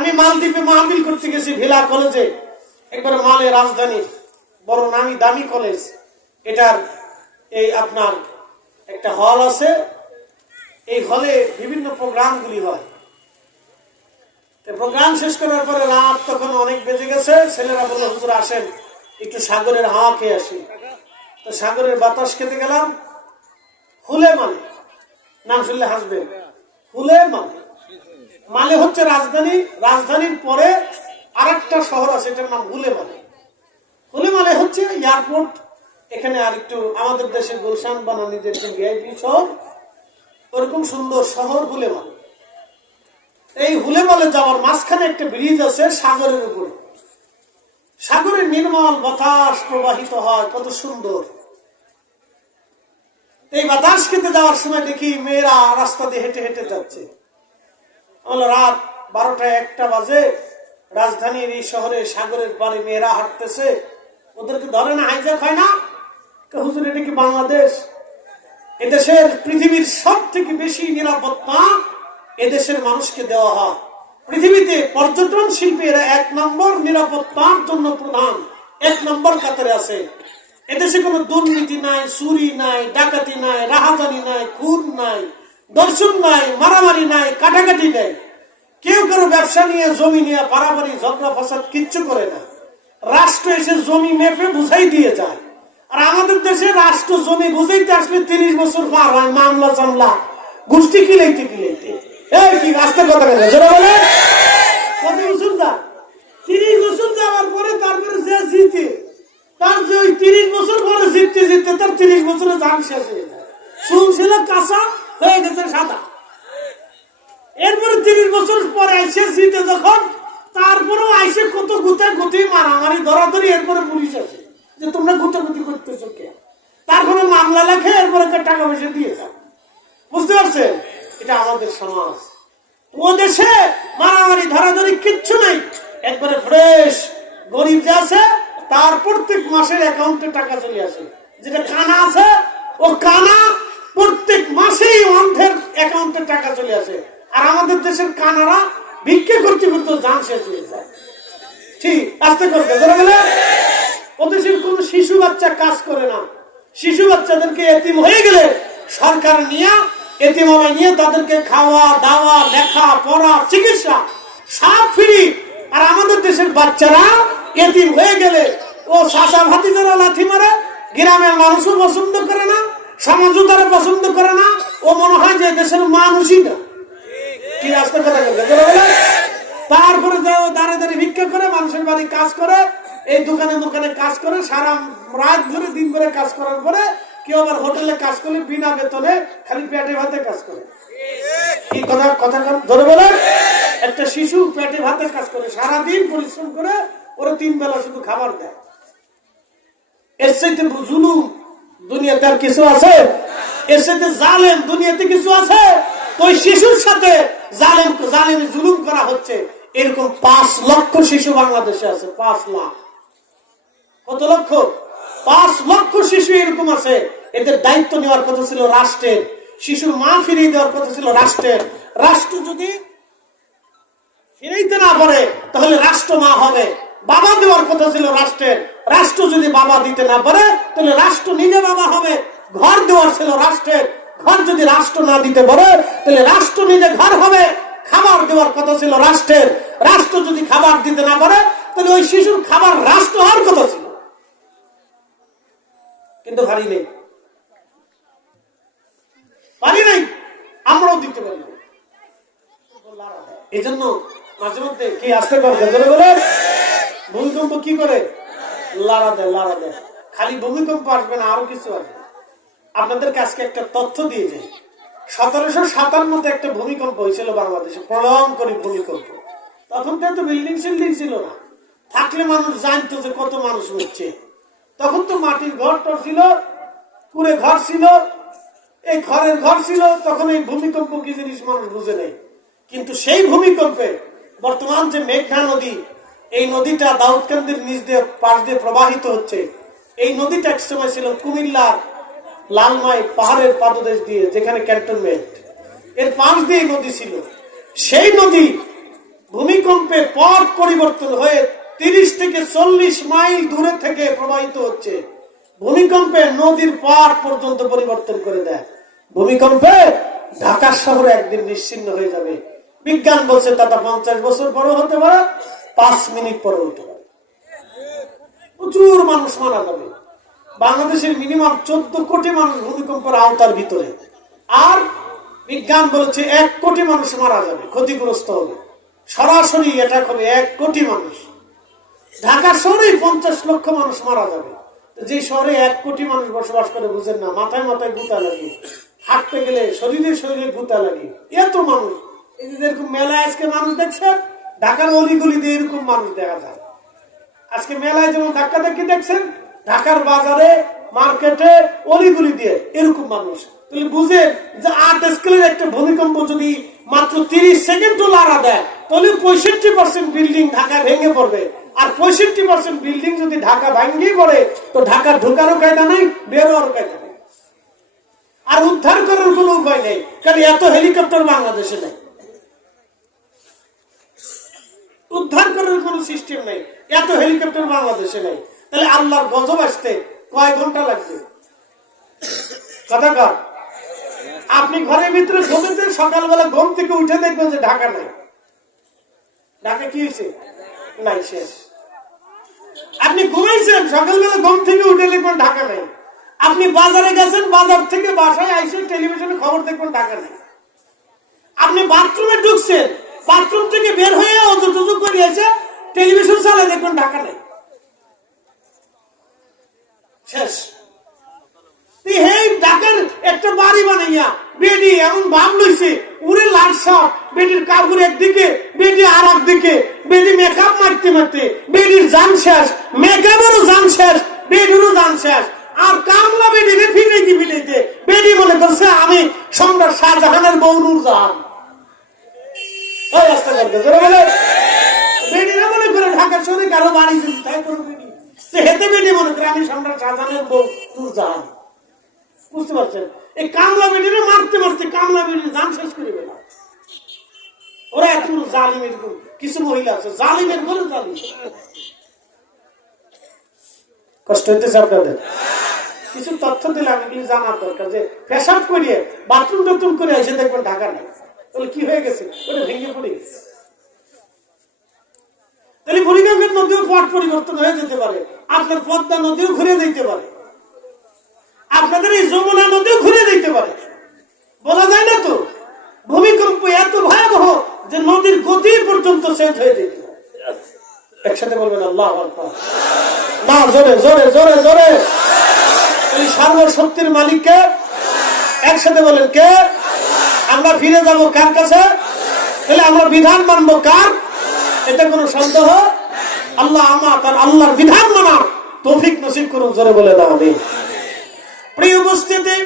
আমি মালদ্বীপে মাহফিল করতে গেছি ভিলা কলেজে, একবারে মালে রাজধানী বড় নামি দামি কলেজ। এটার এই আপনার একটা হল আছে, এই হলে বিভিন্ন প্রোগ্রামগুলি হয়। প্রোগ্রাম শেষ করার পরে রাত তখন অনেক বেজে গেছে, ছেলেরা বলল হুজুর আসেন একটু সাগরের হাওয়া খেয়ে আসি। তো সাগরের বাতাস খেতে গেলাম। হুলে মালে, নাম শুনলে হাসবেন, হুলে মালে। মালে হচ্ছে রাজধানী, রাজধানীর পরে আরেকটা শহর আছে, এটার নাম হুলে মালে। হুলে মালে হচ্ছে এয়ারপোর্ট, এখানে আর একটু আমাদের দেশের গুলশান বানানি যে ভিআইপি শহর, ওরকম সুন্দর শহর হুলে মালে। এই হুলে মালে যাওয়ার মাঝখানে একটা ব্রিজ আছে সাগরের উপরে, সাগরের নির্মল বাতাস প্রবাহিত হয়, কত সুন্দর। এই বাতাস খেতে যাওয়ার সময় দেখি মেয়েরা রাস্তা দিয়ে হেঁটে হেঁটে যাচ্ছে। রাত 12টা-1টা বাজে, রাজধানীর এই শহরে সাগরের পাড়ে মেয়েরা হাঁটতেছে। ওদেরকে ধরে না, হাইজ্যাক হয় না? হুজুর এটা কি বাংলাদেশ? এদেশের পৃথিবীর সব থেকে বেশি নিরাপত্তা এদেশের মানুষকে দেওয়া হয়। পৃথিবীতে পর্যটন শিল্পে এরা 1 নম্বর নিরাপত্তার জন্য প্রধান, 1 নম্বর কাতারে আছে। এদেশে কোনো দুর্নীতি নাই, চুরি নাই, ডাকাতি নাই, রাহাজানি নাই, খুন নাই, দর্শন নাই, মারামারি নাই, কাটাকাটি নাই। কেউ কারো ব্যবসা নিয়ে, জমি নিয়ে পারাপারি ঝগড়া ফসাদ কিচ্ছু করে না। রাষ্ট্র এসে জমি মেপে বুঝাই দিয়ে যায়। আর আমাদের দেশে রাষ্ট্র জমি বুঝাইতে আসলে 30 বছর পার হয়, মামলা জামলা গোষ্ঠী কিলাইতে কিলাইতে। এই কি রাস্তার কথা বলে বলে কত বছর যা, 30 বছর যাওয়ার পরে তারপরে যে জিতে, তার যে ওই 30 বছর পরে জিততে জিততে তার 30 বছরে দাম শেষ হয়ে যায়। চুল ছিল কাঁচা, হয়ে গেছে সাদা। এরপরে 30 বছর পরে আইসে জিতে যখন, তারপরেও আইসে কত গুতাগুতি মারামারি ধরাধরি। এরপরে পুলিশ আসে যে তোমরা গুতাগুতি করতেছো কে, তারপরে মামলা লেখে, এরপরে টাকা পয়সা দিয়ে যাও। বুঝতে পারছেন? এটা আমাদের সমাজ। ও দেশে মারামারি ধরাধরি কিচ্ছু নেই, একবারে ফ্রেশ। গরিব যে আছে তার প্রত্যেক মাসের অ্যাকাউন্টে টাকা চলে আসে। যেটা কানা আছে, ও কানা প্রত্যেক মাসেই অন্ধের অ্যাকাউন্টে টাকা চলে আসে। আর আমাদের দেশের কানারা ভিক্ষে করতে করতে জান শেষ হয়ে যায়। ঠিক আস্তে করবে বলে ও দেশের কোন শিশু বাচ্চা কাজ করে না। শিশু বাচ্চাদেরকে এতিম হয়ে গেলে সরকার নিয়ে এতিমালয় নিয়ে তাদেরকে খাওয়া দাওয়া, লেখা পড়া, চিকিৎসা সব ফ্রি। আর আমাদের দেশের বাচ্চারা এতিম হয়ে গেলে ও চাচা ভাতিজারা লাথি মারে, গ্রামের মানুষও পছন্দ করে না, সমাজও তারা পছন্দ করে না। ও মনে হয় যে দেশের মানুষই না। কি রাস্তার কথা বলে তারপরে যাও দাঁড়ে দাঁড়িয়ে ভিক্ষা করে, মানুষের বাড়ি কাজ করে, এই দোকানে দোকানে কাজ করে, সারা রাত ধরে দিন করে কাজ করার পরে কেউ আবার হোটেলে কাজ করলে বিনা বেতনে খালি পেটে ভাতে কাজ করে। কি কথা কথা ধরে বলে একটা শিশু পেটে ভাতে কাজ করে, সারাদিন পরিশ্রম করে, ওরা 3 বেলা শুধু খাবার দেয়। এর চাইতে জুলুম দুনিয়াতে আর কিছু আছে? এর চাইতে জালেম দুনিয়াতে কিছু আছে? ওই শিশুর সাথে জালেম জুলুম করা হচ্ছে। এরকম 5 লক্ষ শিশু বাংলাদেশে আছে। 5 লাখ। কত লক্ষ? 5 লক্ষ শিশু এরকম আছে। এদের দায়িত্ব নেওয়ার কথা ছিল রাষ্ট্রের। শিশুর মা ফিরিয়ে দেওয়ার কথা ছিল রাষ্ট্রের। রাষ্ট্র যদি ফিরাইতে না পারে তাহলে রাষ্ট্র মা হবে। বাবা দেওয়ার কথা ছিল রাষ্ট্রের। রাষ্ট্র যদি বাবা দিতে না পারে তাহলে রাষ্ট্র নিজে বাবা হবে। ঘর দেওয়ার ছিল রাষ্ট্রের। ঘর যদি রাষ্ট্র না দিতে পারে তাহলে রাষ্ট্র নিজে ঘর হবে। খাবার দেওয়ার কথা ছিল রাষ্ট্রের। রাষ্ট্র যদি খাবার দিতে না পারে তাহলে ওই শিশুর খাবার রাষ্ট্র হওয়ার কথা ছিল, কিন্তু পারি নেই। আমরাও দিতে পারি। এই জন্য মাঝে মধ্যে কি আসতে পারবে বলে ভূমিকম্প কি করে লাড়া দেয়। খালি ভূমিকম্প আসবে না, আরো কিছু আসবে। আপনাদের কাছে একটা তথ্য দিয়ে যাই। 1757 একটা ভূমিকম্প হয়েছিল বাংলাদেশে, প্রলয়ঙ্করী ভূমিকম্প। তখন তো এত বিল্ডিং সিল্ডিং ছিল না, থাকলে মানুষ জানতো যে কত মানুষ হচ্ছে। তখন তো মাটির ঘর টর ছিল, কুড়ে ঘর ছিল, এই ঘরের ঘর ছিল। তখন এই ভূমিকম্প কি জিনিস মানুষ বুঝে নেই। কিন্তু সেই ভূমিকম্পে বর্তমান যে মেঘনা নদী, এই নদীটা দাউদকান্দির নিচ দিয়ে পাশ দিয়ে প্রবাহিত হচ্ছে। এই নদীটা এক সময় ছিল কুমিল্লার লালমাই পাহাড়ের পাদদেশ দিয়ে, যেখানে ক্যান্টনমেন্ট, এর পাশ দিয়ে নদী ছিল। সেই নদী ভূমিকম্প ভূমিকম্পে পথ পরিবর্তন হয়ে 30 থেকে 40 মাইল দূরে থেকে প্রবাহিত হচ্ছে। ভূমিকম্পে নদীর পথ পর্যন্ত পরিবর্তন করে দেয়। ভূমিকম্পে ঢাকা শহর একদিন নিশ্চিহ্ন হয়ে যাবে। বিজ্ঞান বলছে তা 50 বছর পরে হতে পারে, 5 মিনিট পরে হতে পারে। প্রচুর মানুষ মারা যাবে। বাংলাদেশের মিনিমাম 14 কোটি মানুষ ভূমিকম্পের আওতার ভিতরে। আর বিজ্ঞান বলেছে 1 কোটি মানুষ মারা যাবে, ক্ষতিগ্রস্ত হবে। সরাসরি এটা হবে 1 কোটি মানুষ। ঢাকা শহরে 50 লক্ষ মানুষ মারা যাবে। যে শহরে 1 কোটি মানুষ বসবাস করে বুঝেন না, মাথায় মাথায় গুতা লাগিয়ে, হাঁটতে গেলে শরীরে শরীরে গুতা লাগিয়ে এত মানুষ। এই যে এরকম মেলায় আজকে মানুষ দেখছেন, ঢাকার অলিগলিতে এরকম মানুষ দেখা যায়। আজকে মেলায় যেমন ধাক্কা ধাক্কি দেখছেন, ঢাকার বাজারে মার্কেটে অলিগুলি দিয়ে এরকম মানুষ। তাহলে বুঝেন যে 8 স্কেলের একটা ভূমিকম্প যদি মাত্র 30 সেকেন্ডও লাড়া দেয়, তাহলে 65% বিল্ডিং ঢাকায় ভেঙে পড়বে। আর 65% বিল্ডিং যদি ঢাকা ভাঙ্গিয়ে পড়ে, তো ঢাকা ঢোকারও কায়দা নাই, বেরোয়ারও কায়দা নেই, আর উদ্ধার করার কোনো উপায় নেই। কারণ এত হেলিকপ্টার বাংলাদেশে নেই, উদ্ধার করার কোন সিস্টেম নেই, এত হেলিকপ্টার বাংলাদেশে নেই। তাহলে আল্লাহর গজব আসতে কয় ঘন্টা লাগবে? কথা কর। আপনি ঘরের ভিতরে ঘুমেতে, সকালবেলা ঘুম থেকে উঠে দেখবেন যে ঢাকা নাই। ঢাকা কি হয়েছে? নাই, শেষ। আপনি ঘুমাইছেন, সকালবেলা ঘুম থেকে উঠে দেখবেন ঢাকা নাই। আপনি বাজারে গেছেন, বাজার থেকে বাসায় আইসেন, টেলিভিশনে খবর দেখবেন ঢাকা নাই। আপনি বাথরুমে ঢুকছেন, বাথরুম থেকে বের হয়ে অজু টজু করে এসে টেলিভিশন চালায় দেখবেন ঢাকা নাই, শেষ। ঢাকার একটা বাড়ি বানাইয়া বেডি এমন ভাব লইছে, উড়ে লাল শার্ট, বেডির কাপড় একদিকে, বেডি আর একদিকে, বেডি মেকআপ মারতে মারতে বেডির জান শেষ, মেকআপেরও জান শেষ, বেডিরও জান শেষ। আর কামলা বেডিরে ফিরাইতে ফিরাইতে বেডি মনে করছে আমি সম্রাট শাহজাহানের বউ নূরজাহান। বেডিরা মনে করে ঢাকা শহরে কারো বাড়ি হেতে বেডি মনে করে আমি সম্রাট শাহজাহানের বউ নূরজাহান। বুঝতে পারছেন? এই কামলা বেডিরে মারতে মারতে কামলা বেডির জান শেষ করে বেলা। ওরা এত জালিম, এরকম কিছু মহিলা আছে জালিমের ঘরে জালিম। কষ্ট হইতেছে আপনাদের? কিছু তথ্য দিলে আমি কিন্তু জানার দরকার যে পেশাব করিয়ে বাথরুম টাথরুম করে এসে দেখবেন ঢাকা নেই, তাহলে কি হয়ে গেছে? ওটা ভেঙে পড়ে গেছে। তাহলে বুড়িগঙ্গার নদীও পথ পরিবর্তন হয়ে যেতে পারে, আপনার পদ্মা নদীও ঘুরে যেতে পারে, আপনাদের এই যমুনা নদীও ঘুরে যেতে পারে, বলা যায় না তো। ভূমিকম্প এত ভয়াবহ যে নদীর গতি পর্যন্ত চেঞ্জ হয়ে যেতে পারে। একসাথে বলবেন আল্লাহু আকবার। না, জোরে জোরে জোরে জোরে। এই সর্বশক্তির মালিককে একসাথে বলেন কে? আমরা ফিরে যাব কার কাছে? তাহলে আমরা বিধান মানবো কার? এটা কোনো সন্দেহ? আল্লাহ আমার আল্লাহর বিধান মানার তৌফিক নসিব করুন। জোরে বলে দাও আমিন। প্রিয় উপস্থিতি।